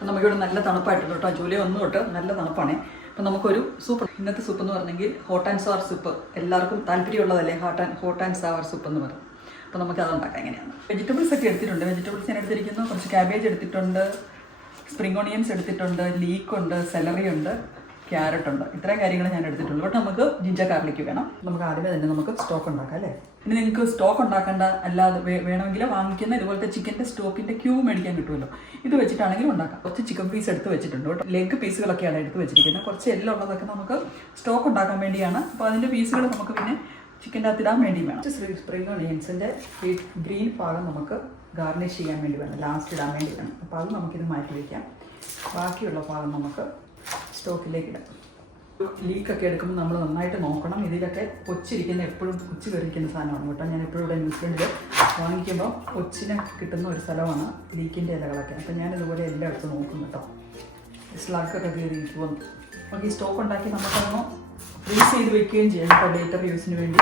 അപ്പം നമുക്കിവിടെ നല്ല തണുപ്പായിട്ടുണ്ട് കേട്ടോ. ജൂലൈ 1 തൊട്ട് നല്ല തണുപ്പാണേ. അപ്പം നമുക്കൊരു സൂപ്പ്, ഇന്നത്തെ സൂപ്പ് എന്ന് പറഞ്ഞെങ്കിൽ ഹോട്ട് ആൻഡ് സവർ സൂപ്പ്. എല്ലാവർക്കും താല്പര്യമുള്ളതല്ലേ ഹോട്ട് ആൻഡ് സവർ സൂപ്പ് എന്ന് പറയും. അപ്പോൾ നമുക്ക് അത് ഉണ്ടാക്കാം എങ്ങനെയാണ്. വെജിറ്റബിൾസ് ഒക്കെ എടുത്തിട്ടുണ്ട്. വെജിറ്റബിൾസ് ഞാൻ എടുത്തിരിക്കുന്നു. കുറച്ച് ക്യാബേജ് എടുത്തിട്ടുണ്ട്, സ്പ്രിംഗ് ഓണിയൻസ് എടുത്തിട്ടുണ്ട്, ലീക്കുണ്ട്, സെലറി ഉണ്ട്, ക്യാരറ്റ് ഉണ്ട്. ഇത്രയും കാര്യങ്ങൾ ഞാൻ എടുത്തിട്ടുള്ളൂ. ബട്ട് നമുക്ക് ജിഞ്ചർ ഗാർലിക് വേണം. നമുക്ക് ആദ്യമേ തന്നെ നമുക്ക് സ്റ്റോക്ക് ഉണ്ടാക്കാം അല്ലേ. ഇനി നിങ്ങൾക്ക് സ്റ്റോക്ക് ഉണ്ടാക്കേണ്ട അല്ലാതെ വേണമെങ്കിൽ വാങ്ങിക്കുന്ന ഇതുപോലത്തെ ചിക്കൻ്റെ സ്റ്റോക്കിൻ്റെ ക്യൂബ് മേടിക്കാൻ കിട്ടുമല്ലോ. ഇത് വെച്ചിട്ടാണെങ്കിലും ഉണ്ടാക്കാം. കുറച്ച് ചിക്കൻ പീസ് എടുത്ത് വെച്ചിട്ടുണ്ട് കേട്ടോ. ലെഗ് പീസുകളൊക്കെയാണ് എടുത്ത് വെച്ചിരിക്കുന്നത്. കുറച്ച് എല്ലാം ഉള്ളതൊക്കെ നമുക്ക് സ്റ്റോക്ക് ഉണ്ടാക്കാൻ വേണ്ടിയാണ്. അപ്പോൾ അതിൻ്റെ പീസുകൾ നമുക്ക് പിന്നെ ചിക്കൻ്റെ അകത്ത് ഇടാൻ വേണ്ടി വേണം. സ്പ്രിംഗ് ഓണിയൻസിൻ്റെ ഗ്രീൻ ഭാഗം നമുക്ക് ഗാർണിഷ് ചെയ്യാൻ വേണ്ടി വേണം, ലാസ്റ്റ് ഇടാൻ വേണ്ടി വേണം. അപ്പോൾ അത് നമുക്കിത് മാറ്റി വയ്ക്കാം. ബാക്കിയുള്ള ഭാഗം നമുക്ക് സ്റ്റോക്കിലേക്ക് ഇടാം. ലീക്കൊക്കെ എടുക്കുമ്പോൾ നമ്മൾ നന്നായിട്ട് നോക്കണം. ഇതിലൊക്കെ ഒച്ചിരിക്കുന്ന, എപ്പോഴും ഒച്ച് കയറിക്കുന്ന സാധനമാണ് കേട്ടോ. ഞാൻ എപ്പോഴും ഇവിടെ ന്യൂസിലൻഡിൽ വാങ്ങിക്കുമ്പോൾ ഒച്ചിനെ കിട്ടുന്ന ഒരു സ്ഥലമാണ് ലീക്കിൻ്റെ ഇലകളൊക്കെ. അപ്പം ഞാനിതുപോലെ എല്ലാം എടുത്ത് നോക്കും കേട്ടോ. സ്ലഗൊക്കെ കയറിയിരിക്കുമെന്ന്. നമുക്ക് ഈ സ്റ്റോക്ക് ഉണ്ടാക്കി നമുക്കൊന്ന് ഫ്രീസ് ചെയ്ത് വെക്കുകയും ചെയ്യാം കേട്ടോ. ലേറ്റർ യൂസിന് വേണ്ടി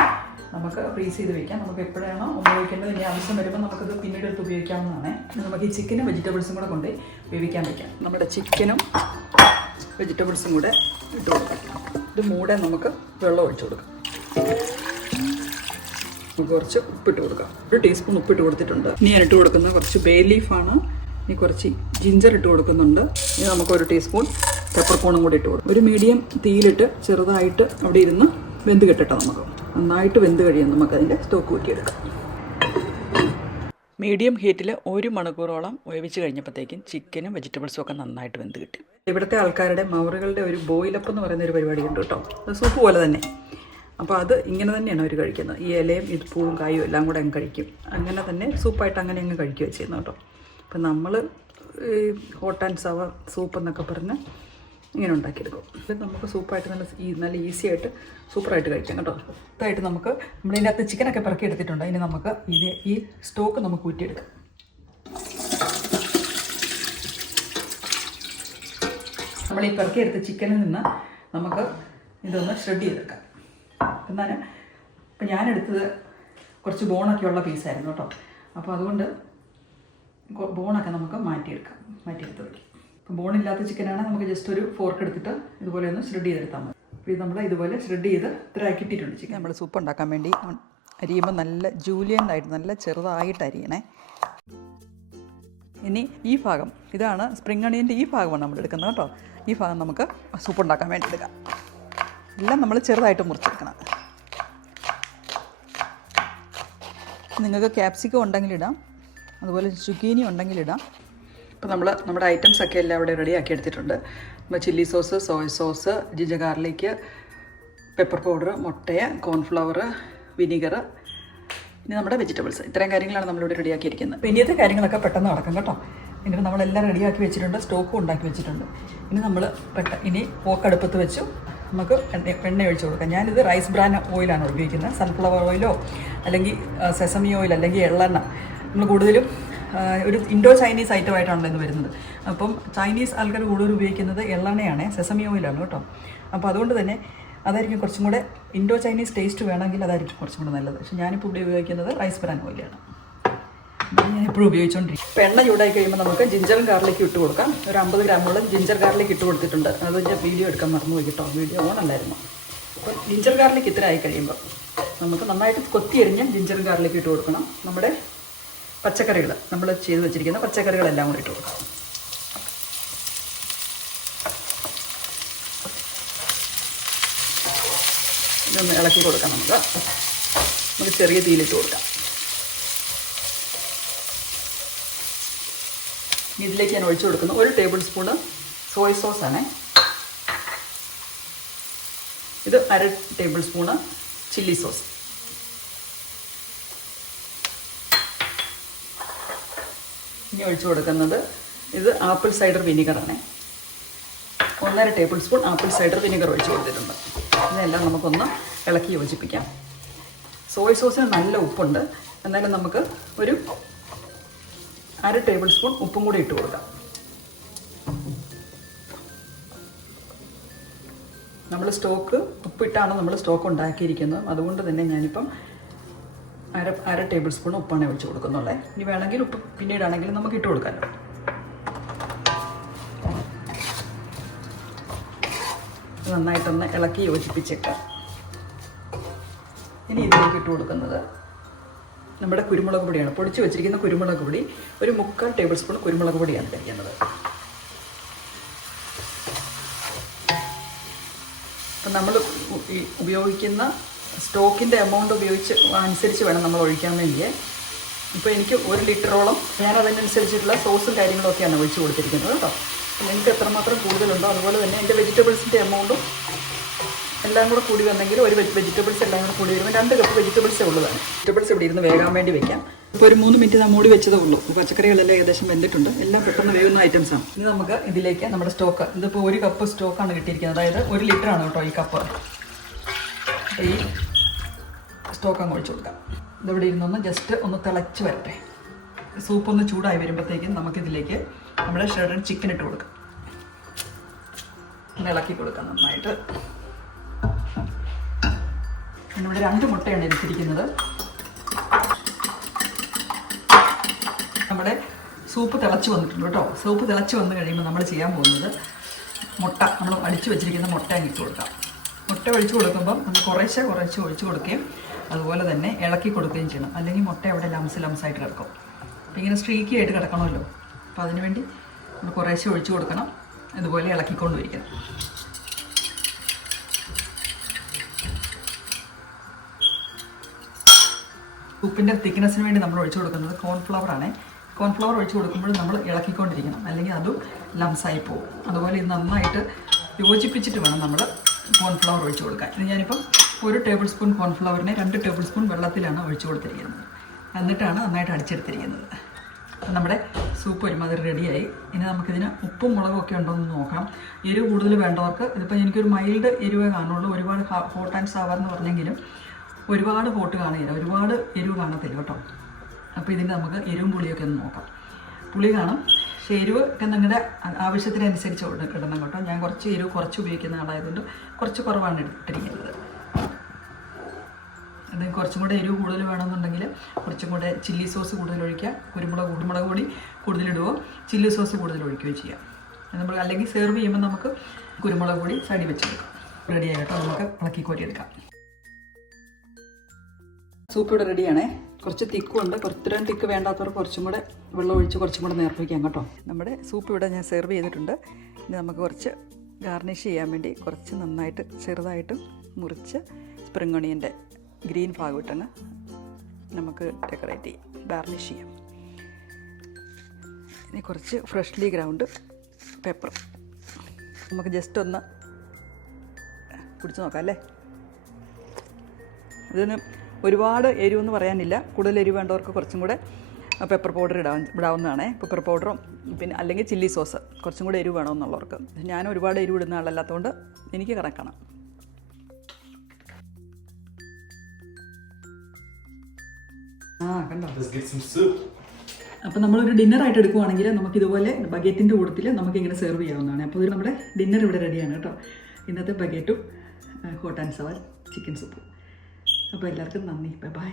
നമുക്ക് ഫ്രീസ് ചെയ്ത് വെക്കാം. നമുക്ക് എപ്പോഴാണോ ഉപയോഗിക്കേണ്ടത്, ഇനി ആവശ്യം വരുമ്പോൾ നമുക്കത് പിന്നീട് എടുത്ത് ഉപയോഗിക്കാവുന്നതാണ്. നമുക്ക് ഈ ചിക്കനും വെജിറ്റബിൾസും കൂടെ കൊണ്ട് വേവിക്കാൻ വയ്ക്കാം. നമ്മുടെ ചിക്കനും വെജിറ്റബിൾസും കൂടെ ഇട്ട് കൊടുക്കാം. ഇത് മൂടെ നമുക്ക് വെള്ളം ഒഴിച്ചു കൊടുക്കാം. നമുക്ക് കുറച്ച് ഉപ്പിട്ട് കൊടുക്കാം. 1 ടീസ്പൂൺ ഉപ്പിട്ട് കൊടുത്തിട്ടുണ്ട്. ഇനി ഞാൻ ഇട്ട് കൊടുക്കുന്നത് കുറച്ച് ബേ ലീഫാണ്. ഇനി കുറച്ച് ജിഞ്ചർ ഇട്ട് കൊടുക്കുന്നുണ്ട്. ഇനി നമുക്ക് 1 ടീസ്പൂൺ പെപ്പർകോണും കൂടി ഇട്ട് കൊടുക്കും. ഒരു മീഡിയം തീയിലിട്ട് ചെറുതായിട്ട് അവിടെ ഇരുന്ന് വെന്ത് കെട്ടിട്ടോ. നമുക്ക് നന്നായിട്ട് വെന്ത് കഴിയാൻ നമുക്കതിൻ്റെ സ്റ്റോക്ക് ഊറ്റിയെടുക്കാം. മീഡിയം ഹീറ്റിൽ 1 മണിക്കൂറോളം വേവിച്ച് കഴിഞ്ഞപ്പോഴത്തേക്കും ചിക്കനും വെജിറ്റബിൾസും ഒക്കെ നന്നായിട്ട് വെന്ത് കിട്ടി. ഇവിടുത്തെ ആൾക്കാരുടെ മൗറുകളുടെ ഒരു ബോയിലപ്പ് എന്ന് പറയുന്ന ഒരു പരിപാടിയുണ്ട് കേട്ടോ. അത് സൂപ്പ് പോലെ തന്നെ. അപ്പോൾ അത് ഇങ്ങനെ തന്നെയാണ് അവർ കഴിക്കുന്നത്. ഈ ഇലയും ഇത് പൂവും കായും എല്ലാം കൂടെ അങ്ങ് കഴിക്കും. അങ്ങനെ തന്നെ സൂപ്പായിട്ട് അങ്ങനെ അങ്ങ് കഴിക്കുകയാണ് ചെയ്യുന്നത് കേട്ടോ. അപ്പം നമ്മൾ ഹോട്ട് ആൻഡ് സവർ സൂപ്പ് എന്നൊക്കെ പറഞ്ഞ് ഇങ്ങനെ ഉണ്ടാക്കിയെടുക്കും. ഇത് നമുക്ക് സൂപ്പായിട്ട് നല്ല ഈസി ആയിട്ട് സൂപ്പറായിട്ട് കഴിക്കാം കേട്ടോ. ഇതായിട്ട് നമുക്ക് നമ്മളിതിൻ്റെ അകത്ത് ചിക്കനൊക്കെ പിറക്കി എടുത്തിട്ടുണ്ട്. ഇനി നമുക്ക് ഈ സ്റ്റോക്ക് നമുക്ക് ഊറ്റിയെടുക്കാം. നമ്മൾ ഈ പിറക്കിയെടുത്ത ചിക്കനിൽ നിന്ന് നമുക്ക് ഇതൊന്ന് ഷ്രെഡ് ചെയ്തെടുക്കാം. എന്നാലും ഇപ്പം ഞാനെടുത്തത് കുറച്ച് ബോണൊക്കെ ഉള്ള പീസായിരുന്നു കേട്ടോ. അപ്പോൾ അതുകൊണ്ട് ബോണൊക്കെ നമുക്ക് മാറ്റിയെടുത്ത് വയ്ക്കാം. ഇപ്പം ബോണില്ലാത്ത ചിക്കനാണ് നമുക്ക് ജസ്റ്റ് ഒരു ഫോർക്ക് എടുത്തിട്ട് ഇതുപോലെ ഒന്ന് ഷ്രെഡ് ചെയ്തെടുത്താൽ മതി. അപ്പോൾ ഇത് നമ്മൾ ഇതുപോലെ ഷ്രെഡ് ചെയ്ത് ഇത്ര ആക്കിയിട്ടുണ്ട് ചിക്കൻ. നമ്മൾ സൂപ്പ് ഉണ്ടാക്കാൻ വേണ്ടി അരിയുമ്പോൾ നല്ല ജൂലിയനായിട്ട് നല്ല ചെറുതായിട്ട് അരിയണേ. ഇനി ഈ ഭാഗം, ഇതാണ് സ്പ്രിംഗ് അണിയൻ്റെ ഈ ഭാഗമാണ് നമ്മൾ എടുക്കുന്നത് കേട്ടോ. ഈ ഭാഗം നമുക്ക് സൂപ്പ് ഉണ്ടാക്കാൻ വേണ്ടി എടുക്കാം. എല്ലാം നമ്മൾ ചെറുതായിട്ട് മുറിച്ചെടുക്കണം. നിങ്ങൾക്ക് ക്യാപ്സിക്കം ഉണ്ടെങ്കിലിടാം, അതുപോലെ ചുക്കീനി ഉണ്ടെങ്കിലിടാം. ഇപ്പോൾ നമ്മുടെ ഐറ്റംസൊക്കെ എല്ലാം അവിടെ റെഡിയാക്കി എടുത്തിട്ടുണ്ട്. നമ്മൾ chilli sauce, soya sauce, ginger garlic, pepper powder, മുട്ട, കോൺഫ്ലവർ, വിനീഗർ, ഇനി നമ്മുടെ വെജിറ്റബിൾസ്. ഇത്രയും കാര്യങ്ങളാണ് നമ്മളിവിടെ റെഡിയാക്കിയിരിക്കുന്നത്. അപ്പോൾ ഇനിയത്തെ കാര്യങ്ങളൊക്കെ പെട്ടെന്ന് നടക്കും കേട്ടോ. ഇനി നമ്മളെല്ലാം റെഡിയാക്കി വെച്ചിട്ടുണ്ട്, സ്റ്റോക്കും ഉണ്ടാക്കി വെച്ചിട്ടുണ്ട്. ഇനി നമ്മൾ ഇനി പോക്കടുപ്പത്ത് വെച്ചു നമുക്ക് എണ്ണ ഒഴിച്ച് കൊടുക്കാം. ഞാനിത് റൈസ് ബ്രാൻ ഓയിലാണ് ഉപയോഗിക്കുന്നത്. സൺഫ്ലവർ ഓയിലോ അല്ലെങ്കിൽ സെസമി ഓയിൽ അല്ലെങ്കിൽ എള്ളെണ്ണ. നമ്മൾ കൂടുതലും ഒരു ഇൻഡോ ചൈനീസ് ഐറ്റമായിട്ടാണല്ലോ ഇത് വരുന്നത്. അപ്പം ചൈനീസ് ആൾക്കാർ കൂടുതൽ ഉപയോഗിക്കുന്നത് എള്ളെണ്ണയാണ്, സെസമി ഓയിലാണ് കേട്ടോ. അപ്പോൾ അതുകൊണ്ട് തന്നെ അതായിരിക്കും കുറച്ചും കൂടെ ഇൻഡോ ചൈനീസ് ടേസ്റ്റ് വേണമെങ്കിൽ അതായിരിക്കും കുറച്ചും കൂടെ നല്ലത്. പക്ഷേ ഞാനിപ്പോൾ ഇവിടെ ഉപയോഗിക്കുന്നത് റൈസ് ബ്രാൻ ഓയിലാണ്. ഞാൻ എപ്പോഴും ഉപയോഗിച്ചുകൊണ്ടിരിക്കും. ഇപ്പോൾ എണ്ണ ചൂടായി കഴിയുമ്പോൾ നമുക്ക് ജിഞ്ചറും ഗാർലിക്കും ഇട്ട് കൊടുക്കാം. ഒരു 50 ഗ്രാമോളം ജിഞ്ചർ ഗാർലിക് ഇട്ട് കൊടുത്തിട്ടുണ്ട്. അതിൻ്റെ വീഡിയോ എടുക്കാൻ മറന്നുപോയി കേട്ടോ. വീഡിയോ ഓണല്ലായിരുന്നു. അപ്പോൾ ജിഞ്ചർ ഗാർലിക് ഇത്ര ആയി കഴിയുമ്പോൾ നമുക്ക് നന്നായിട്ട് കൊത്തിയരിഞ്ഞ് ജിഞ്ചർ ഗാർലിക് ഇട്ട് കൊടുക്കണം. നമ്മുടെ പച്ചക്കറികൾ നമ്മൾ ചെയ്ത് വെച്ചിരിക്കുന്ന പച്ചക്കറികളെല്ലാം കൂടി ഇട്ട് കൊടുക്കാം. ഇതൊന്ന് ഇളക്കി കൊടുക്കാം. നമുക്ക് ചെറിയ തീയിലിട്ട് കൊടുക്കാം. ഇതിലേക്ക് ഞാൻ ഒഴിച്ചു കൊടുക്കുന്നു 1 ടേബിൾ സ്പൂണ് സോയ സോസാണ്. ഇത് 1/2 ടേബിൾ സ്പൂണ് ചില്ലി സോസ്. ഇനി ഒഴിച്ചു കൊടുക്കുന്നത് ഇത് ആപ്പിൾ സൈഡർ വിനീഗറാണ്. 1/2 tablespoon apple cider vinegar ഒഴിച്ച് കൊടുത്തിട്ടുണ്ട്. ഇതെല്ലാം നമുക്കൊന്ന് ഇളക്കി യോജിപ്പിക്കാം. സോയ സോസിന് നല്ല ഉപ്പുണ്ട്. എന്നാലും നമുക്ക് ഒരു 1/2 ടേബിൾ സ്പൂൺ ഉപ്പും കൂടി ഇട്ട് കൊടുക്കാം. നമ്മൾ സ്റ്റോക്ക് ഉപ്പിട്ടാണ് നമ്മൾ സ്റ്റോക്ക് ഉണ്ടാക്കിയിരിക്കുന്നത്. അതുകൊണ്ട് തന്നെ ഞാനിപ്പം 1/2 ടേബിൾ സ്പൂൺ ഉപ്പാണ് ഒഴിച്ച് കൊടുക്കുന്നുള്ളത്. ഇനി വേണമെങ്കിൽ ഉപ്പ് പിന്നീടാണെങ്കിലും നമുക്ക് ഇട്ട് കൊടുക്കാമല്ലോ. നന്നായിട്ടൊന്ന് ഇളക്കി യോജിപ്പിച്ചിട്ട് ഇനി ഇതിലേക്ക് ഇട്ട് കൊടുക്കുന്നത് നമ്മുടെ കുരുമുളക് പൊടിയാണ്. പൊടിച്ച് വെച്ചിരിക്കുന്ന കുരുമുളക് പൊടി, ഒരു 3/4 ടേബിൾ സ്പൂൺ കുരുമുളക് പൊടിയാണ് കഴിക്കുന്നത്. അപ്പം നമ്മൾ ഉപയോഗിക്കുന്ന സ്റ്റോക്കിൻ്റെ എമൗണ്ട് അനുസരിച്ച് വേണം നമ്മൾ ഒഴിക്കാൻ വേണ്ടിയേ. ഇപ്പോൾ എനിക്ക് 1 ലിറ്ററോളം ഞാൻ അതിനനുസരിച്ചിട്ടുള്ള സോസും കാര്യങ്ങളൊക്കെയാണ് ഒഴിച്ച് കൊടുത്തിരിക്കുന്നത് കേട്ടോ. നിങ്ങൾക്ക് എത്രമാത്രം കൂടുതലുണ്ടോ അതുപോലെ തന്നെ എൻ്റെ വെജിറ്റബിൾസിൻ്റെ എമൗണ്ടും എല്ലാം കൂടെ കൂടി വന്നെങ്കിൽ ഒരു വെജിറ്റബിൾസ് എല്ലാം കൂടെ കൂടി വരുമ്പോൾ 2 കപ്പ് വെജിറ്റബിൾസേ ഉള്ളതാണ്. വെജിറ്റബിൾസ് ഇവിടെ ഇരുന്ന് വേകാൻ വേണ്ടി വെക്കാം. ഇപ്പോൾ ഒരു 3 മിനിറ്റ് ഞാൻ മൂടി വെച്ചതേ ഉള്ളൂ. പച്ചക്കറികളെല്ലാം ഏകദേശം വെന്തിട്ടുണ്ട്. എല്ലാം പെട്ടെന്ന് വേവുന്ന ഐറ്റംസാണ്. ഇനി നമുക്ക് ഇതിലേക്ക് നമ്മുടെ സ്റ്റോക്ക്, ഇതിപ്പോൾ 1 കപ്പ് സ്റ്റോക്കാണ് കിട്ടിയിരിക്കുന്നത്. അതായത് 1 ലിറ്ററാണ് കേട്ടോ ഈ കപ്പ്. ഈ സ്റ്റോക്ക് അങ്ങ് ഒഴിച്ചു കൊടുക്കാം. ഇതിവിടെ ഇരുന്നൊന്ന് ജസ്റ്റ് ഒന്ന് തിളച്ച് വരട്ടെ. സൂപ്പ് ഒന്ന് ചൂടായി വരുമ്പോഴത്തേക്കും നമുക്കിതിലേക്ക് നമ്മുടെ ഷ്രെഡഡ് ചിക്കൻ ഇട്ട് കൊടുക്കാം. ഒന്ന് ഇളക്കി കൊടുക്കാം നന്നായിട്ട്. ഇവിടെ 2 മുട്ടയാണ് എടുത്തിരിക്കുന്നത്. നമ്മുടെ സൂപ്പ് തിളച്ച് വന്നിട്ടുണ്ട് കേട്ടോ. സൂപ്പ് തിളച്ച് വന്ന് കഴിയുമ്പോൾ നമ്മൾ ചെയ്യാൻ പോകുന്നത് മുട്ട, നമ്മൾ അടിച്ചു വെച്ചിരിക്കുന്ന മുട്ട അങ്ങ് ഇട്ട് കൊടുക്കാം. മുട്ട ഒഴിച്ച് കൊടുക്കുമ്പം നമ്മൾ കുറേശ്ശെ ഒഴിച്ച് കൊടുക്കുകയും അതുപോലെ തന്നെ ഇളക്കി കൊടുക്കുകയും ചെയ്യണം. അല്ലെങ്കിൽ മുട്ട അവിടെ ലംസായിട്ട് കിടക്കും. അപ്പോൾ ഇങ്ങനെ സ്ട്രീക്കി ആയിട്ട് കിടക്കണമല്ലോ. അപ്പോൾ അതിനുവേണ്ടി നമ്മൾ കുറേശ്ശെ ഒഴിച്ച് കൊടുക്കണം. ഇതുപോലെ ഇളക്കിക്കൊണ്ടിരിക്കണം. ഉപ്പിൻ്റെ തിക്നെസ്സിന് വേണ്ടി നമ്മൾ ഒഴിച്ചു കൊടുക്കുന്നത് കോൺഫ്ലവർ ആണ്. കോൺഫ്ലവർ ഒഴിച്ച് കൊടുക്കുമ്പോൾ നമ്മൾ ഇളക്കിക്കൊണ്ടിരിക്കണം, അല്ലെങ്കിൽ അതും ലംസായി പോകും. അതുപോലെ ഇത് നന്നായിട്ട് യോജിപ്പിച്ചിട്ട് വേണം നമ്മൾ കോൺഫ്ലവർ ഒഴിച്ച് കൊടുക്കാൻ. ഇത് ഞാനിപ്പം 1 ടേബിൾ സ്പൂൺ കോൺഫ്ലവറിനെ 2 ടേബിൾ സ്പൂൺ വെള്ളത്തിലാണ് ഒഴിച്ചു കൊടുത്തിരിക്കുന്നത്. എന്നിട്ടാണ് നന്നായിട്ട് അടിച്ചെടുത്തിരിക്കുന്നത്. അപ്പം നമ്മുടെ സൂപ്പ് ഒരുമാതിരി റെഡിയായി. ഇനി നമുക്കിതിന് ഉപ്പും മുളകും ഒക്കെ ഉണ്ടോ എന്ന് നോക്കാം. എരിവ് കൂടുതൽ വേണ്ടവർക്ക്, ഇതിപ്പോൾ എനിക്കൊരു മൈൽഡ് എരിവേ കാണുള്ളൂ. ഒരുപാട് ഹോട്ട് ആൻഡ് സവർ എന്ന് പറഞ്ഞെങ്കിലും ഒരുപാട് ഹോട്ട് കാണില്ല, ഒരുപാട് എരിവ് കാണത്തില്ല കേട്ടോ. അപ്പോൾ ഇതിന് നമുക്ക് എരിവും പുളിയൊക്കെ ഒന്ന് നോക്കാം. പുളി കാണും, പക്ഷേ എരിവ് ഒക്കെ നിങ്ങളുടെ ആവശ്യത്തിനനുസരിച്ച് ഇടണം കേട്ടോ. ഞാൻ കുറച്ച് എരിവ് കുറച്ച് ഉപയോഗിക്കുന്ന ആളായതുകൊണ്ട് കുറച്ച് കുറവാണ് ഇട്ടിരിക്കുന്നത്. അത് കുറച്ചും കൂടെ എരിവ് കൂടുതൽ വേണമെന്നുണ്ടെങ്കിൽ കുറച്ചും കൂടെ ചില്ലി സോസ് കൂടുതൽ ഒഴിക്കുക. കുരുമുളക് പൊടി കൂടുതലിടുകയോ ചില്ലി സോസ് കൂടുതൽ ഒഴിക്കുകയോ ചെയ്യാം. നമ്മൾ അല്ലെങ്കിൽ സെർവ് ചെയ്യുമ്പോൾ നമുക്ക് കുരുമുളക് പൊടി സൈഡിൽ വെച്ച് കൊടുക്കാം. റെഡിയായി കേട്ടോ. നമുക്ക് ഇളക്കി കോരിയെടുക്കാം. സൂപ്പ് ഇവിടെ റെഡിയാണേ. കുറച്ച് തിക്കുണ്ട്. ഇത്രയും തിക്ക് വേണ്ടാത്തവർ കുറച്ചും കൂടെ വെള്ളം ഒഴിച്ച് കുറച്ചും കൂടെ നേർപ്പിക്കാം കേട്ടോ. നമ്മുടെ സൂപ്പ് ഇവിടെ ഞാൻ സെർവ് ചെയ്തിട്ടുണ്ട്. ഇനി നമുക്ക് കുറച്ച് ഗാർണിഷ് ചെയ്യാൻ വേണ്ടി കുറച്ച് നന്നായിട്ട് ചെറുതായിട്ട് മുറിച്ച് സ്പ്രിംഗ് ഒണിയൻ്റെ ഗ്രീൻ ഭാഗം ഇട്ടങ്ങ് നമുക്ക് ഡെക്കറേറ്റ് ചെയ്യാം, ഗാർണിഷ് ചെയ്യാം. ഇനി കുറച്ച് ഫ്രഷ്ലി ഗ്രൗണ്ട് പെപ്പർ നമുക്ക് ജസ്റ്റ് ഒന്ന് കുടിച്ച് നോക്കാം അല്ലേ. ഇതിന് ഒരുപാട് എരിവെന്ന് പറയാനില്ല. കൂടുതൽ എരിവ് വേണ്ടവർക്ക് കുറച്ചും കൂടെ പെപ്പർ പൗഡർ ഇടാവുന്നതാണ്. പെപ്പർ പൗഡറും പിന്നെ അല്ലെങ്കിൽ ചില്ലി സോസ് കുറച്ചും കൂടെ എരിവ് വേണമെന്നുള്ളവർക്ക്. ഞാൻ ഒരുപാട് എരിവ് ഇടുന്ന ആളല്ലാത്തതുകൊണ്ട് എനിക്ക് കണക്കാണ്. കണ്ടോ. അപ്പോൾ നമ്മളൊരു ഡിന്നറായിട്ട് എടുക്കുവാണെങ്കിൽ നമുക്കിതുപോലെ ബഗേറ്റിൻ്റെ കൂട്ടത്തിൽ നമുക്കിങ്ങനെ സെർവ് ചെയ്യാവുന്നതാണ്. അപ്പോൾ ഇത് നമ്മുടെ ഡിന്നർ ഇവിടെ റെഡിയാണ് കേട്ടോ. ഇന്നത്തെ ബഗേറ്റും ഹോട്ട് ആൻഡ് സവർ ചിക്കൻ സൂപ്പും. അപ്പോൾ എല്ലാവർക്കും നന്ദി. ബൈ.